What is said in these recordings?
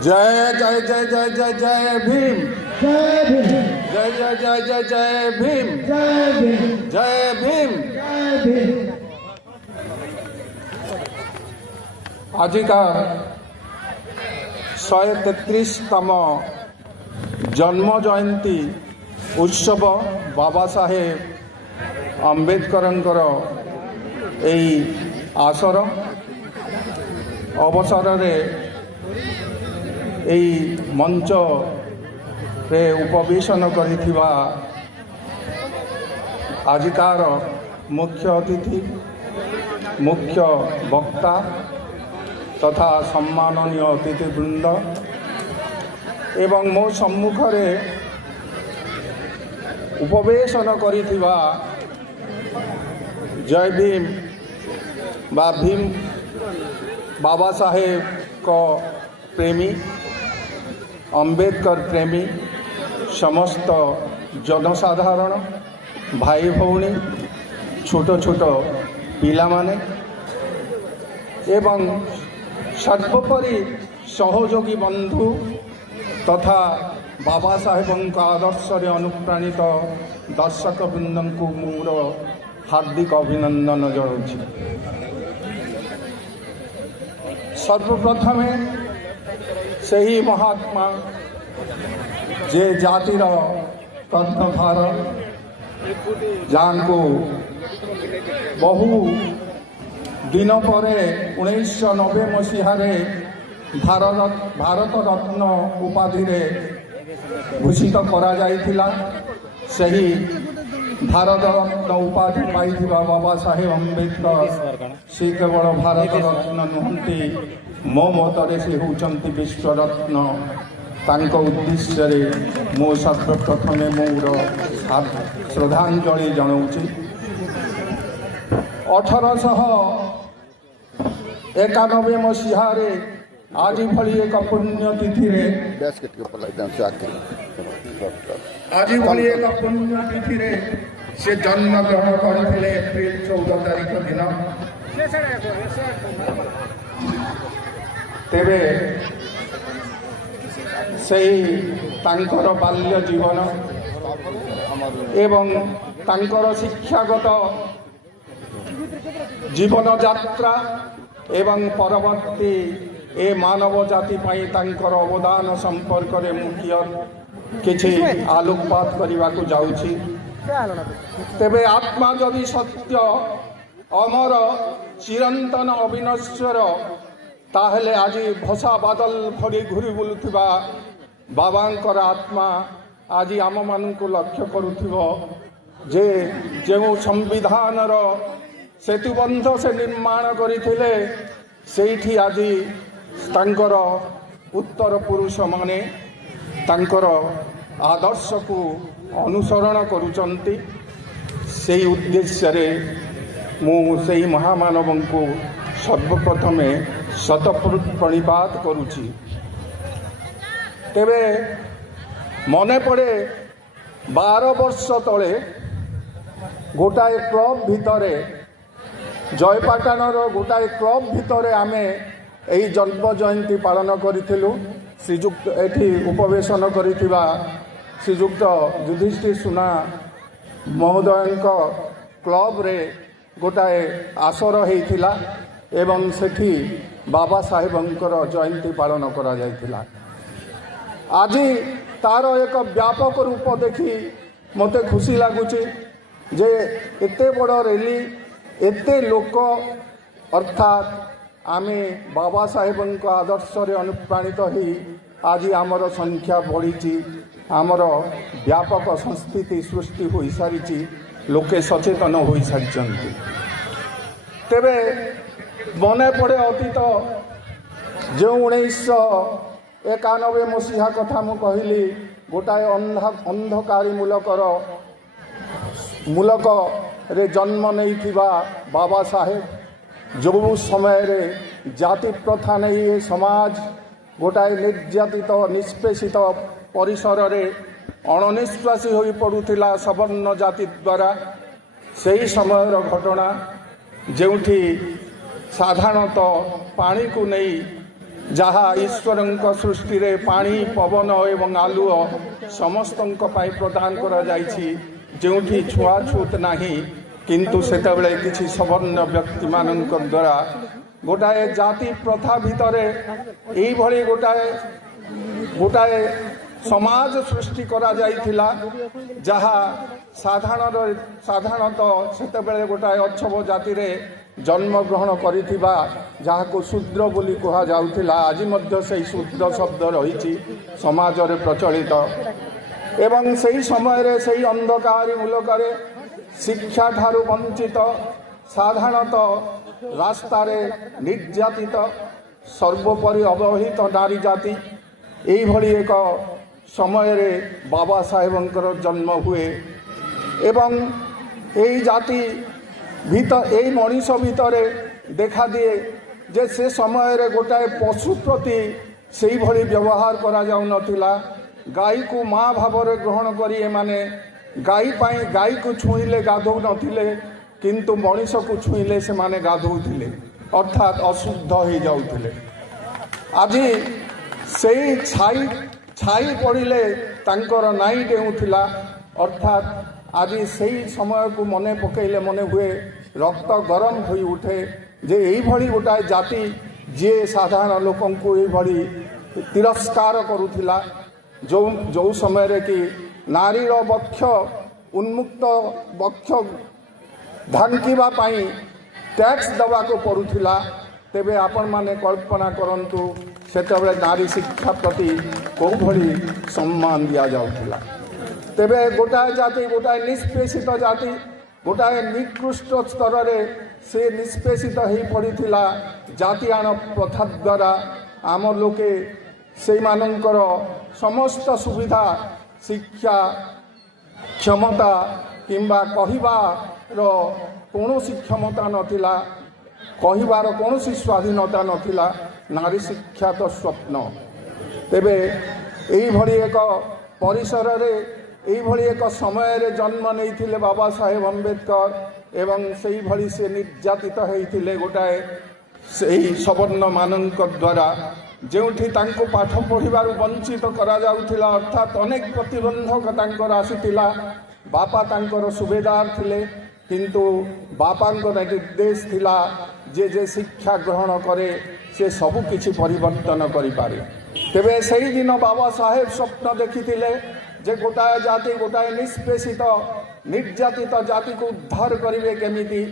जय जय जय जय जय जय भीम। जय भीम। जय जय जय जय जय भीम। जय भीम। जय भीम। जय भीम। आजिका 133तम जन्म जयंती उत्सव बाबा साहेब आंबेडकरंकर एई आसर अवसर रे एई मंच रे उपवेशन करिथिबा आजिकार मुख्य अतिथि मुख्य वक्ता तथा सम्माननीय अतिथिवृंद एवं मो सम्मुखरे उपवेशन करिथिबा जय भीम बा भीम बाबा साहेब को प्रेमी अंबेडकर प्रेमी समस्त जनसाधारण भाई भौणी छोट छोट पिला माने एवं सर्वोपरि सहयोगी बंधु तथा बाबा साहेब आदर्श अनुप्राणित दर्शक वृंद को मोर हार्दिक अभिनंदन जनाऊँगी। सर्वप्रथमे सही महात्मा जे जातिर कर्णधार जहाँ को बहु दिन पर 1990 मसीहारे भारत रत्न उपाधि भूषित करा जाइथिला। सही भारत रत्न उपाधि पाई बाबा साहेब अम्बेडकर से केवल भारत रत्न नुहंती मो मतरे से होचंती विश्व रत्न। तांको उद्देश्य रे मो सर्वप्रथमे मोर श्रद्धांजलि जनाऊँगी। 1891 मसीहारे आज भली एक पुण्यतिथि आज भली एक पुण्यतिथि से जन्म ग्रहण करते एप्रिल 14 तारीख दिन। तेबे सही तांकर बाल्य जीवन एवं तांकर शिक्षागत जीवन यात्रा एवं परवर्ती ए मानव जाति पाई तांकर अवदान संपर्क रे मुख्य किछि आलोकपात करने को जाउछि। तेबे आत्मा जदि सत्य अमर चिरंतन अविनश्वर ताहले आज भसा बादल भरी घूरी बुलुथिबा बाबांकर आत्मा आज आम मान को लक्ष्य करुथिबो जे जो संविधान सेतुबंध से निर्माण करथिले सेठी आज तांकर उत्तर पुरुष माने तांकर आदर्श को अनुसरण करुचंती। से उद्देश्य रे मु से महामानव को सर्वप्रथमे शतप्रत प्रणिपात करुची। तेबे मने पड़े 12 वर्ष तले गोटाए क्लब भितरे जयपाटनर गोटाए क्लब भितरे आमे यही जन्म जयंती पालन करूँ। श्रीजुक्त एठी उपवेशन करिथिबा श्रीजुक्त युधिष्ठिर सुना महोदय क्लब रे गोटाए आसर होइथिला एवं सेठी बाबा साहेबंकर जयंती पालन करा जाइथिला। आज तार एक व्यापक रूप देखी मते खुशी लगुची जे एते बड़ रैली एते लोक अर्थात आमे बाबा साहेबंक आदर्श अनुप्राणित ही आज आमर संख्या बढ़ी आमर व्यापक संस्कृति सृष्टि हो सारी लोके सचेतन हो सारी। तेबे मने पड़े अतीत जो 1991 मसीहा कथा मु कहली गोटाए अंधकारी मूलक रे जन्म नहीं बाबा साहेब जो समय रे जाति प्रथा नहीं समाज गोटाए निर्यातित निष्पेषित परिसर रे अणनिश्वासी हो पड़ुथिला सवर्ण जाति द्वारा। सही समय घटना जोठी साधारणतः पानी को नहीं ଯାହା ଈଶ୍ୱରଙ୍କ ସୃଷ୍ଟିରେ ପାଣି ପବନ ଏବଂ ଆଲୁଅ ସମସ୍ତଙ୍କ ପାଇଁ ପ୍ରଦାନ କରାଯାଇଛି, ଯେଉଁଠି ଛୁଆଛୁତ ନାହିଁ। କିନ୍ତୁ ସେତେବେଳେ କିଛି ସବର୍ଣ୍ଣ ବ୍ୟକ୍ତିମାନଙ୍କ ଦ୍ୱାରା ଗୋଟାଏ ଜାତି ପ୍ରଥା ଭିତରେ ଏଇଭଳି ଗୋଟାଏ ସମାଜ ସୃଷ୍ଟି କରାଯାଇଥିଲା, ଯାହା ସାଧାରଣତଃ ସେତେବେଳେ ଗୋଟାଏ ଅଛବ ଜାତିରେ ଜନ୍ମଗ୍ରହଣ କରିଥିବା ଯାହାକୁ ଶୂଦ୍ର ବୋଲି କୁହାଯାଉଥିଲା। ଆଜି ମଧ୍ୟ ସେହି ଶୂଦ୍ର ଶବ୍ଦ ରହିଛି ସମାଜରେ ପ୍ରଚଳିତ। ଏବଂ ସେହି ସମୟରେ ସେହି ଅନ୍ଧକାରୀ ମୁଲକରେ ଶିକ୍ଷାଠାରୁ ବଞ୍ଚିତ, ସାଧାରଣତଃ ରାସ୍ତାରେ ନିର୍ଯାତିତ, ସର୍ବୋପରି ଅବହେଳିତ ନାରୀ ଜାତି, ଏଇଭଳି ଏକ ସମୟରେ ବାବା ସାହେବଙ୍କର ଜନ୍ମ ହୁଏ। ଏବଂ ଏଇ ଜାତି ଏଇ ମଣିଷ ଭିତରେ ଦେଖାଦିଏ ଯେ ସେ ସମୟରେ ଗୋଟାଏ ପଶୁ ପ୍ରତି ସେଇଭଳି ବ୍ୟବହାର କରାଯାଉନଥିଲା। ଗାଈକୁ ମା ଭାବରେ ଗ୍ରହଣ କରି ଏମାନେ ଗାଈକୁ ଛୁଇଁଲେ ଗାଧୋଉନଥିଲେ, କିନ୍ତୁ ମଣିଷକୁ ଛୁଇଁଲେ ସେମାନେ ଗାଧୋଉଥିଲେ, ଅର୍ଥାତ୍ ଅଶୁଦ୍ଧ ହୋଇଯାଉଥିଲେ। ଆଜି ସେଇ ଛାଇ ପଡ଼ିଲେ ତାଙ୍କର ନାଇଁ ଡେଉଁଥିଲା, ଅର୍ଥାତ୍ ଆଜି ସେଇ ସମୟକୁ ମନେ ପକାଇଲେ ମନେ ହୁଏ, ରକ୍ତ ଗରମ ହୋଇ ଉଠେ ଯେ ଏଇଭଳି ଗୋଟାଏ ଜାତି ଯିଏ ସାଧାରଣ ଲୋକଙ୍କୁ ଏଇଭଳି ତିରସ୍କାର କରୁଥିଲା। ଯେଉଁ ସମୟରେ କି ନାରୀର ଉନ୍ମୁକ୍ତ ବକ୍ଷ ଢାଙ୍କିବା ପାଇଁ ଟ୍ୟାକ୍ସ ଦେବାକୁ ପଡ଼ୁଥିଲା। ତେବେ ଆପଣମାନେ କଳ୍ପନା କରନ୍ତୁ ସେତେବେଳେ ନାରୀ ଶିକ୍ଷା ପ୍ରତି କେଉଁଭଳି ସମ୍ମାନ ଦିଆଯାଉଥିଲା। ତେବେ ଗୋଟାଏ ଜାତି, ଗୋଟାଏ ନିଷ୍ପେଷିତ ଜାତି, ଗୋଟାଏ ନିକୃଷ୍ଟ ସ୍ତରରେ ସେ ନିଷ୍ପେଷିତ ହୋଇପଡ଼ିଥିଲା ଜାତିଆଣ ପ୍ରଥା ଦ୍ୱାରା। ଆମ ଲୋକେ ସେଇମାନଙ୍କର ସମସ୍ତ ସୁବିଧା, ଶିକ୍ଷା, କ୍ଷମତା କିମ୍ବା କହିବାର କୌଣସି କ୍ଷମତା ନଥିଲା, କହିବାର କୌଣସି ସ୍ୱାଧୀନତା ନଥିଲା। ନାରୀ ଶିକ୍ଷା ତ ସ୍ୱପ୍ନ। ତେବେ ଏଇଭଳି ଏକ ପରିସରରେ, ଏଇଭଳି ଏକ ସମୟରେ ଜନ୍ମ ନେଇଥିଲେ ବାବା ସାହେବ ଆମ୍ବେଦକର ଏବଂ ସେଇଭଳି ସେ ନିର୍ଯାତିତ ହୋଇଥିଲେ ଗୋଟାଏ ସେହି ସବର୍ଣ୍ଣମାନଙ୍କ ଦ୍ୱାରା, ଯେଉଁଠି ତାଙ୍କୁ ପାଠ ପଢ଼ିବାରୁ ବଞ୍ଚିତ କରାଯାଉଥିଲା। ଅର୍ଥାତ୍ ଅନେକ ପ୍ରତିବନ୍ଧକ ତାଙ୍କର ଆସିଥିଲା। ବାପା ତାଙ୍କର ସୁବେଦାର ଥିଲେ, କିନ୍ତୁ ବାପାଙ୍କର ନିର୍ଦ୍ଦେଶ ଥିଲା ଯେ ଶିକ୍ଷା ଗ୍ରହଣ କରେ ସେ ସବୁ କିଛି ପରିବର୍ତ୍ତନ କରିପାରେ। ତେବେ ସେହିଦିନ ବାବା ସାହେବ ସ୍ୱପ୍ନ ଦେଖିଥିଲେ ଯେ ଗୋଟାଏ ଜାତି, ଗୋଟାଏ ନିଷ୍ପେଷିତ ନିର୍ଯାତିତ ଜାତିକୁ ଉଦ୍ଧାର କରିବେ କେମିତି,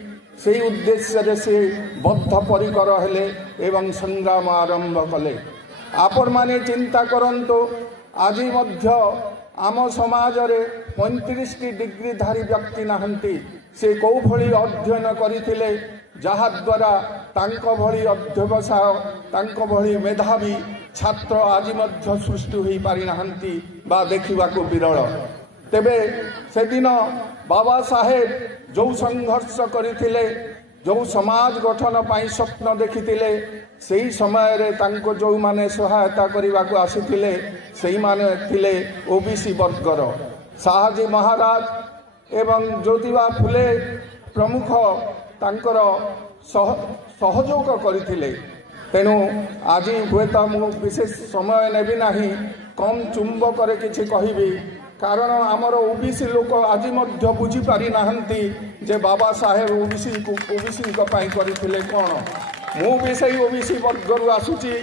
ସେହି ଉଦ୍ଦେଶ୍ୟରେ ସେ ବଦ୍ଧପରିକର ହେଲେ ଏବଂ ସଂଗ୍ରାମ ଆରମ୍ଭ କଲେ। ଆପଣମାନେ ଚିନ୍ତା କରନ୍ତୁ, ଆଜି ମଧ୍ୟ ଆମ ସମାଜରେ 35ଟି ଡିଗ୍ରୀଧାରୀ ବ୍ୟକ୍ତି ନାହାନ୍ତି। ସେ କେଉଁଭଳି ଅଧ୍ୟୟନ କରିଥିଲେ ଯାହାଦ୍ୱାରା ତାଙ୍କ ଭଳି ଅଧ୍ୟବସାୟ, ତାଙ୍କ ଭଳି ମେଧାବୀ ଛାତ୍ର ଆଜି ମଧ୍ୟ ସୃଷ୍ଟି ହୋଇପାରିନାହାନ୍ତି ବା ଦେଖିବାକୁ ବିରଳ। ତେବେ ସେଦିନ ବାବା ସାହେବ ଯେଉଁ ସଂଘର୍ଷ କରିଥିଲେ, ଯେଉଁ ସମାଜ ଗଠନ ପାଇଁ ସ୍ୱପ୍ନ ଦେଖିଥିଲେ, ସେହି ସମୟରେ ତାଙ୍କୁ ଯେଉଁମାନେ ସହାୟତା କରିବାକୁ ଆସିଥିଲେ ସେଇମାନେ ଥିଲେ ଓବିସି ବର୍ଗର। ଶାହାଜୀ ମହାରାଜ ଏବଂ ଜ୍ୟୋତିବା ଫୁଲେ ପ୍ରମୁଖ ତାଙ୍କର ସହଯୋଗ କରିଥିଲେ। ତେଣୁ ଆଜି ହୁଏତ ମୁଁ ବିଶେଷ ସମୟ ନେବି ନାହିଁ, କମ୍ ଚୁମ୍ବକରେ କିଛି କହିବି। କାରଣ ଆମର ଓବିସି ଲୋକ ଆଜି ମଧ୍ୟ ବୁଝିପାରିନାହାନ୍ତି ଯେ ବାବା ସାହେବ ଓବିସିଙ୍କ ପାଇଁ କରିଥିଲେ କ'ଣ। ମୁଁ ବି ସେଇ ଓବିସି ବର୍ଗରୁ ଆସୁଛି।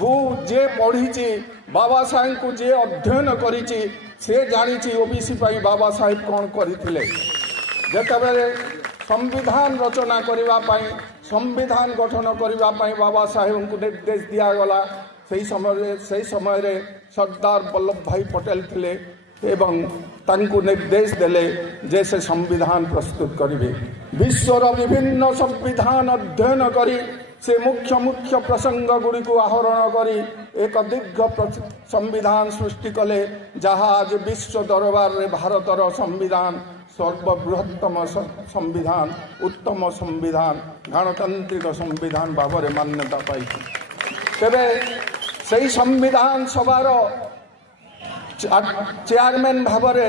ମୁଁ ଯିଏ ପଢ଼ିଛି, ବାବା ସାହେବଙ୍କୁ ଯିଏ ଅଧ୍ୟୟନ କରିଛି, ସେ ଜାଣିଛି ଓବିସି ପାଇଁ ବାବା ସାହେବ କ'ଣ କରିଥିଲେ। ଯେତେବେଳେ ସମ୍ବିଧାନ ରଚନା କରିବା ପାଇଁ, ସମ୍ବିଧାନ ଗଠନ କରିବା ପାଇଁ ବାବା ସାହେବଙ୍କୁ ନିର୍ଦ୍ଦେଶ ଦିଆଗଲା, ସେହି ସମୟରେ ସର୍ଦ୍ଦାର ବଲ୍ଲଭ ଭାଇ ପଟେଲ ଥିଲେ ଏବଂ ତାଙ୍କୁ ନିର୍ଦ୍ଦେଶ ଦେଲେ ଯେ ସେ ସମ୍ବିଧାନ ପ୍ରସ୍ତୁତ କରିବେ। ବିଶ୍ୱର ବିଭିନ୍ନ ସମ୍ବିଧାନ ଅଧ୍ୟୟନ କରି ସେ ମୁଖ୍ୟ ପ୍ରସଙ୍ଗ ଗୁଡ଼ିକୁ ଆହରଣ କରି ଏକ ଦୀର୍ଘ ସମ୍ବିଧାନ ସୃଷ୍ଟି କଲେ, ଯାହା ଆଜି ବିଶ୍ୱ ଦରବାରରେ ଭାରତର ସମ୍ବିଧାନ ସର୍ବବୃହତ୍ତମ ସମ୍ବିଧାନ, ଉତ୍ତମ ସମ୍ବିଧାନ, ଗଣତାନ୍ତ୍ରିକ ସମ୍ବିଧାନ ଭାବରେ ମାନ୍ୟତା ପାଇଛି। ତେବେ ସେହି ସମ୍ବିଧାନ ସଭାର ଚେୟାରମ୍ୟାନ୍ ଭାବରେ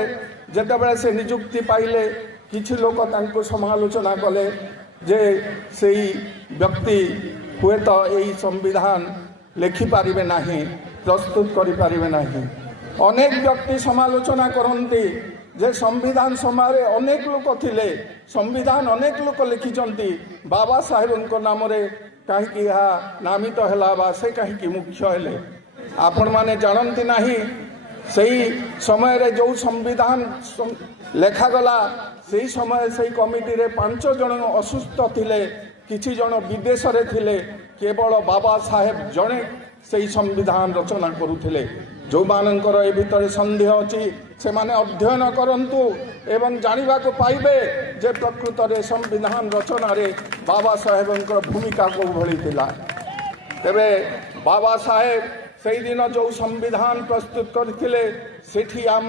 ଯେତେବେଳେ ସେ ନିଯୁକ୍ତି ପାଇଲେ, କିଛି ଲୋକ ତାଙ୍କୁ ସମାଲୋଚନା କଲେ ଯେ ସେହି ବ୍ୟକ୍ତି ହୁଏତ ଏହି ସମ୍ବିଧାନ ଲେଖିପାରିବେ ନାହିଁ, ପ୍ରସ୍ତୁତ କରିପାରିବେ ନାହିଁ। ଅନେକ ବ୍ୟକ୍ତି ସମାଲୋଚନା କରନ୍ତି ଯେ ସମ୍ବିଧାନ ସମୟରେ ଅନେକ ଲୋକ ଥିଲେ, ସମ୍ବିଧାନ ଅନେକ ଲୋକ ଲେଖିଛନ୍ତି, ବାବା ସାହେବଙ୍କ ନାମରେ କାହିଁକି ଏହା ନାମିତ ହେଲା ବା ସେ କାହିଁକି ମୁଖ୍ୟ ହେଲେ? ଆପଣମାନେ ଜାଣନ୍ତି ନାହିଁ ସେହି ସମୟରେ ଯେଉଁ ସମ୍ବିଧାନ ଲେଖାଗଲା ସେହି ସମୟରେ ସେହି କମିଟିରେ 5 ଜଣ ଅସୁସ୍ଥ ଥିଲେ, କିଛି ଜଣ ବିଦେଶରେ ଥିଲେ, କେବଳ ବାବା ସାହେବ ଜଣେ ସେହି ସମ୍ବିଧାନ ରଚନା କରୁଥିଲେ। ଯେଉଁମାନଙ୍କର ଏ ଭିତରେ ସନ୍ଦେହ ଅଛି ସେମାନେ ଅଧ୍ୟୟନ କରନ୍ତୁ ଏବଂ ଜାଣିବାକୁ ପାଇବେ ଯେ ପ୍ରକୃତରେ ସମ୍ବିଧାନ ରଚନାରେ ବାବା ସାହେବଙ୍କର ଭୂମିକା କେଉଁଭଳି ଥିଲା। ତେବେ ବାବା ସାହେବ ସେଇଦିନ ଯେଉଁ ସମ୍ବିଧାନ ପ୍ରସ୍ତୁତ କରିଥିଲେ ସେଠି ଆମ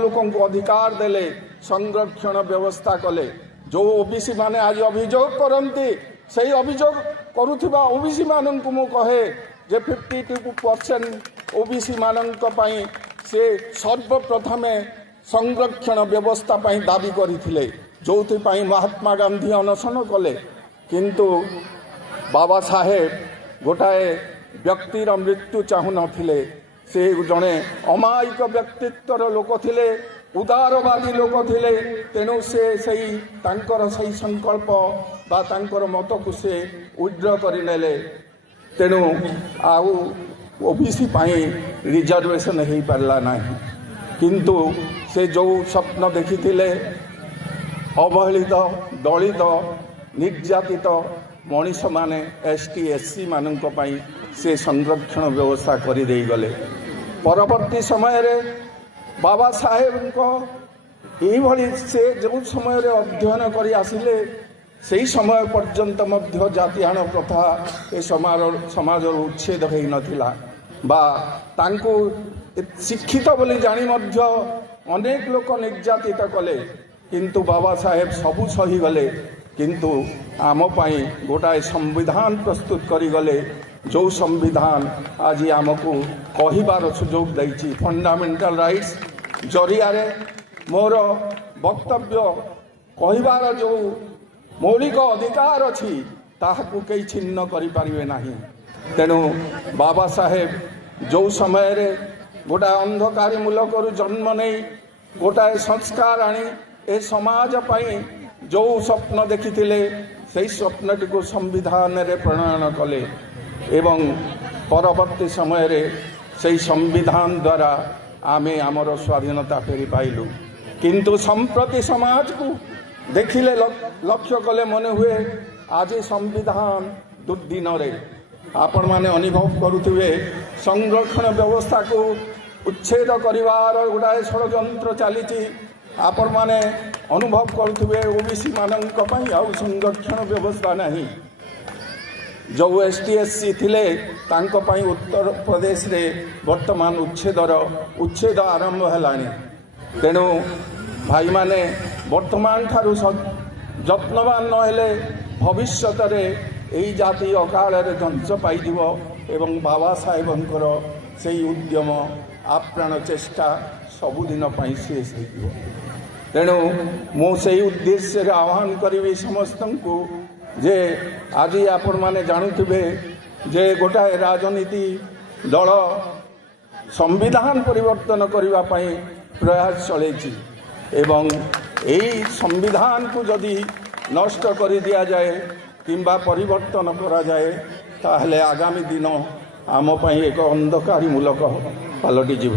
ଲୋକଙ୍କୁ ଅଧିକାର ଦେଲେ, ସଂରକ୍ଷଣ ବ୍ୟବସ୍ଥା କଲେ। ଯେଉଁ ଓବିସି ମାନେ ଆଜି ଅଭିଯୋଗ କରନ୍ତି ସେହି ଅଭିଯୋଗ କରୁଥିବା ଓବିସି ମାନଙ୍କୁ ମୁଁ କହେ ଯେ 52% ଓବିସି ମାନଙ୍କ ପାଇଁ ସେ ସର୍ବପ୍ରଥମେ ସଂରକ୍ଷଣ ବ୍ୟବସ୍ଥା ପାଇଁ ଦାବି କରିଥିଲେ, ଯେଉଁଥିପାଇଁ ମହାତ୍ମା ଗାନ୍ଧୀ ଅନଶନ କଲେ। କିନ୍ତୁ ବାବା ସାହେବ ଗୋଟାଏ ବ୍ୟକ୍ତିର ମୃତ୍ୟୁ ଚାହୁଁନଥିଲେ। ସେ ଜଣେ ଅମାୟିକ ବ୍ୟକ୍ତିତ୍ୱର ଲୋକ ଥିଲେ, ଉଦାରବାଦୀ ଲୋକ ଥିଲେ। ତେଣୁ ସେ ତାଙ୍କର ସେହି ସଂକଳ୍ପ ବା ତାଙ୍କର ମତକୁ ସେ ଉଇଡ୍ର କରିନେଲେ। ତେଣୁ ଆଉ ଓବିସି ପାଇଁ ରିଜର୍ଭେସନ୍ ହୋଇପାରିଲା ନାହିଁ। କିନ୍ତୁ ସେ ଯେଉଁ ସ୍ୱପ୍ନ ଦେଖିଥିଲେ ଅବହେଳିତ, ଦଳିତ, ନିର୍ଯାତିତ ମଣିଷମାନେ ST SC ମାନଙ୍କ ପାଇଁ ସେ ସଂରକ୍ଷଣ ବ୍ୟବସ୍ଥା କରିଦେଇଗଲେ। ପରବର୍ତ୍ତୀ ସମୟରେ ବାବା ସାହେବଙ୍କ ଏଇଭଳି ସେ ଯେଉଁ ସମୟରେ ଅଧ୍ୟୟନ କରି ଆସିଲେ ସେହି ସମୟ ପର୍ଯ୍ୟନ୍ତ ମଧ୍ୟ ଜାତିଆଣ ପ୍ରଥା ଏ ସମାଜର ଉଚ୍ଛେଦ ହୋଇନଥିଲା ବା ତାଙ୍କୁ ଶିକ୍ଷିତ ବୋଲି ଜାଣି ମଧ୍ୟ ଅନେକ ଲୋକ ନିର୍ଯାତିତ କଲେ। କିନ୍ତୁ ବାବା ସାହେବ ସବୁ ସହିଗଲେ। କିନ୍ତୁ ଆମ ପାଇଁ ଗୋଟାଏ ସମ୍ବିଧାନ ପ୍ରସ୍ତୁତ କରିଗଲେ, ଯେଉଁ ସମ୍ବିଧାନ ଆଜି ଆମକୁ କହିବାର ସୁଯୋଗ ଦେଇଛି। ଫଣ୍ଡାମେଣ୍ଟାଲ ରାଇଟ୍ସ ଜରିଆରେ ମୋର ବକ୍ତବ୍ୟ କହିବାର ଯେଉଁ ମୌଳିକ ଅଧିକାର ଅଛି ତାହାକୁ କେହି ଛିନ୍ନ କରିପାରିବେ ନାହିଁ। ତେଣୁ ବାବା ସାହେବ ଯେଉଁ ସମୟରେ ଗୋଟାଏ ଅନ୍ଧକାରୀ ମୂଲକରୁ ଜନ୍ମ ନେଇ ଗୋଟାଏ ସଂସ୍କାର ଆଣି ଏ ସମାଜ ପାଇଁ ଯେଉଁ ସ୍ୱପ୍ନ ଦେଖିଥିଲେ ସେହି ସ୍ୱପ୍ନଟିକୁ ସମ୍ବିଧାନରେ ପ୍ରଣୟନ କଲେ ଏବଂ ପରବର୍ତ୍ତୀ ସମୟରେ ସେହି ସମ୍ବିଧାନ ଦ୍ୱାରା ଆମେ ଆମର ସ୍ୱାଧୀନତା ଫେରି ପାଇଲୁ। କିନ୍ତୁ ସମ୍ପ୍ରତି ସମାଜକୁ ଦେଖିଲେ ଲକ୍ଷ୍ୟ କଲେ ମନେ ହୁଏ ଆଜି ସମ୍ବିଧାନ ଦୁର୍ଦ୍ଦିନରେ ଆପଣମାନେ ଅନୁଭବ କରୁଥିବେ ସଂରକ୍ଷଣ ବ୍ୟବସ୍ଥାକୁ ଉଚ୍ଛେଦ କରିବାର ଗୋଟାଏ ଷଡ଼ଯନ୍ତ୍ର ଚାଲିଛି। ଆପଣମାନେ ଅନୁଭବ କରୁଥିବେ ଓବିସି ମାନଙ୍କ ପାଇଁ ଆଉ ସଂରକ୍ଷଣ ବ୍ୟବସ୍ଥା ନାହିଁ। ଯେଉଁ ST SC ଥିଲେ ତାଙ୍କ ପାଇଁ ଉତ୍ତରପ୍ରଦେଶରେ ବର୍ତ୍ତମାନ ଉଚ୍ଛେଦ ଆରମ୍ଭ ହେଲାଣି। ତେଣୁ ଭାଇମାନେ ବର୍ତ୍ତମାନ ଠାରୁ ଯତ୍ନବାନ ନହେଲେ ଭବିଷ୍ୟତରେ ଏହି ଜାତି ଅକାଳରେ ଧ୍ୱଂସ ପାଇଯିବ ଏବଂ ବାବା ସାହେବଙ୍କର ସେହି ଉଦ୍ୟମ ଆପ୍ରାଣ ଚେଷ୍ଟା ସବୁଦିନ ପାଇଁ ଶେଷ ହୋଇଯିବ। ତେଣୁ ମୁଁ ସେହି ଉଦ୍ଦେଶ୍ୟରେ ଆହ୍ୱାନ କରିବି ସମସ୍ତଙ୍କୁ ଯେ ଆଜି ଆପଣମାନେ ଜାଣୁଥିବେ ଯେ ଗୋଟାଏ ରାଜନୀତି ଦଳ ସମ୍ବିଧାନ ପରିବର୍ତ୍ତନ କରିବା ପାଇଁ ପ୍ରୟାସ ଚଳେଇଛି ଏବଂ ଏହି ସମ୍ବିଧାନକୁ ଯଦି ନଷ୍ଟ କରି ଦିଆଯାଏ କିମ୍ବା ପରିବର୍ତ୍ତନ କରାଯାଏ ତାହେଲେ ଆଗାମୀ ଦିନ ଆମ ପାଇଁ ଏକ ଅନ୍ଧକାରୀମୂଳକ ପାଲଟିଯିବ।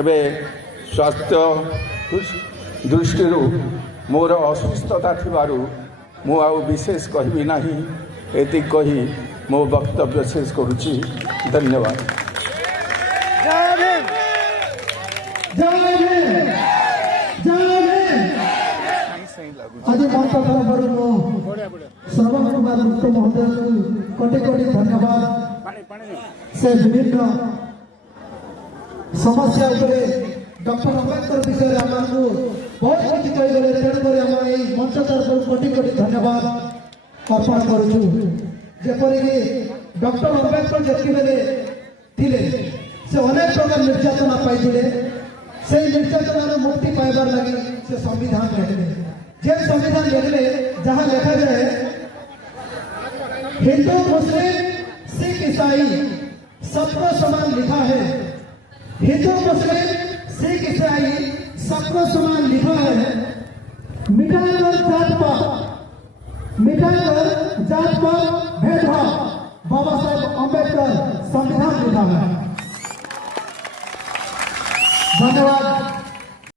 ଏବେ ସ୍ୱାସ୍ଥ୍ୟ ଦୃଷ୍ଟିରୁ ମୋର ଅସୁସ୍ଥତା ଥିବାରୁ ମୁଁ ଆଉ ବିଶେଷ କହିବି ନାହିଁ। ଏତିକି କହି ମୋ ବକ୍ତବ୍ୟ ଶେଷ କରୁଛି। ଧନ୍ୟବାଦ। ଆଜି ମଞ୍ଚ ତରଫରୁ ମୁଁ ଶ୍ରବଣ କୁମାର ଗୁପ୍ତ ମହୋଦୟଙ୍କୁ କୋଟି କୋଟି ଧନ୍ୟବାଦ। ସେ ବିଭିନ୍ନ ସମସ୍ୟା ଉପରେ ଡକ୍ଟର ଆମ୍ବେଦକର ବିଷୟରେ ଆମକୁ ବହୁତ କିଛି କହିଗଲେ। ତେଣୁକରି ଆମେ ଏହି ମଞ୍ଚ ତରଫରୁ କୋଟି କୋଟି ଧନ୍ୟବାଦ ଅର୍ପଣ କରୁଛୁ। ଯେପରିକି ଡକ୍ଟର ଆମ୍ବେଦକର ଯେତିକିବେଳେ ଥିଲେ ସେ ଅନେକ ପ୍ରକାର ନିର୍ଯାତନା ପାଇଥିଲେ। সেই ନିର୍ଯାତନାର ମୁକ୍ତି ପାଇବାର ଲାଗି ସେ ସମ୍ବିଧାନ ଲେଖିଲେ। ଯେ ସମ୍ବିଧାନ ଲେଖିଲେ ଯାହା ଲେଖାଯାଏ हिंदू मुस्लिम सिख ईसाई सबको समान लिखा है। हिंदू मुस्लिम सिख ईसाई सबको समान लिखा है। मिटाकर जात पात भेदभाव बाबा साहेब अम्बेडकर संविधान लिखा है।